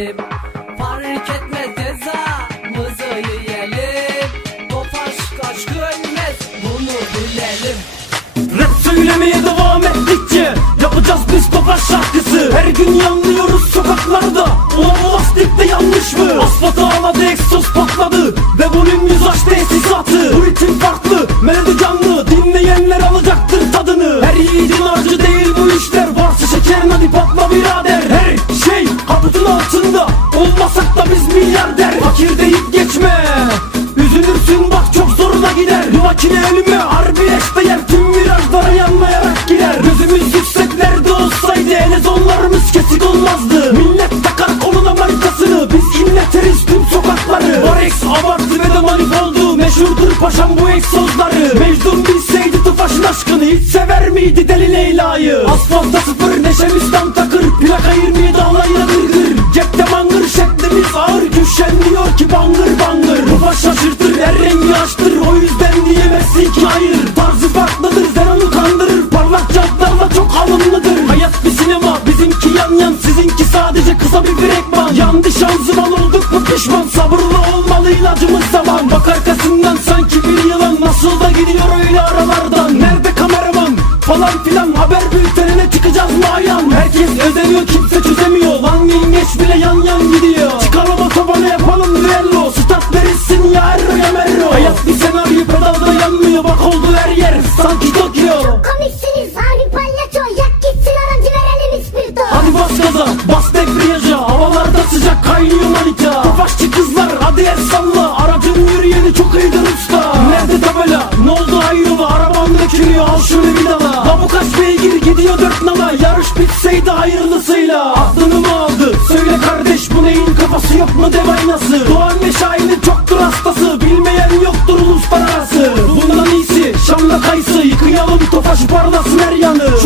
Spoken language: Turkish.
gidelim. Fark etmez cezamızı yiyelim. Tofaş kaç görmez bunu bilelim. Rap söylemeye devam ettikçe yapacağız biz Tofaş şarkısı. Her gün yanlıyoruz sokaklarda. Ulan bu lastikte yanlış mı? Asfalt ağladı, egzoz patladı ve volüm 100 aç tesisatı. Bu ritim farklı, melodi canlı, dinleyenler alacaktır tadını. Her yiğidin harcı değil bu işler, varsa şekerin hadi patla birader. Her şey kaputun altında, olmasak da biz milyarder. Fakir deyip geçme, üzülürsün bak çok zoruna gider. Bu makine ölümü harbi eşdeğer, tüm virajlara yanmayarak girer. Gözümüz yükseklerde olsaydı elezonlarımız kesik olmazdı. Millet takar koluna markasını, biz inleteriz tüm sokakları. Varex abartı ve de manifoldu, meşhurdur paşam bu egzozları. Mecnun bilseydi Tofaş'ın aşkını, hiç sever miydi deli Leyla'yı? Asfalta sıfır, neşemiz tam takır, plaka 27 alayla gırgır. Cepte mangır, şeklimiz ağır, güçlenmiyor ki bangır bangır. Tofaş şaşırtır, her rengi açtır, o yüzden diyemezsin ki hayır. Tarzı farklıdır, Zeron'u kandırır, parlak jantlarla çok alımlıdır. Hayat bir sinema, bizimki yan yan, sizinki sadece kısa bir fragman. Yandı şanzıman, olduk mu pişman, sabırlı olmalı ilacımız zaman. Bak arkasından sanki bir yılan, nasıl da gidiyor öyle aralardan. Nerede kameraman falan filan, haber bültenine çıkacağız mı ayan? Herkes özeniyor, kimse çözemiyor, lan yengeç bile yan yan gidiyor. Çıkalım otobana, yapalım düello, stat verirsin ya Erro ya Merro. Hayat bir senaryo, pedalda yanmıyor, bak oldu her yer sanki Tokyo. Komisiniz harbi palyaço, yak gitsin aracı verelim ispirto. Hadi bas gaza, bas debriyaja, havalarda sıcak kaynıyor manita. Tofaşçı kızlar hadi el salla, aracın yürüyeni çok iyidir usta. Nerede tabela, ne oldu hayrola, araban dökülüyor, al şunu bir dala. La bu kaç beygir gidiyor 4 nala, yarış bitseydi hayırlısıyla. Aklını mı aldı, söyle kardeş bu neyin kafası, yok mu dev aynası? Doğan ve Şahin'in çoktur hastası, bilmeyen yoktur uluslararası. Bundan iyisi Şam'la kayısı, yıkayalım Tofaş parlasın her yanı.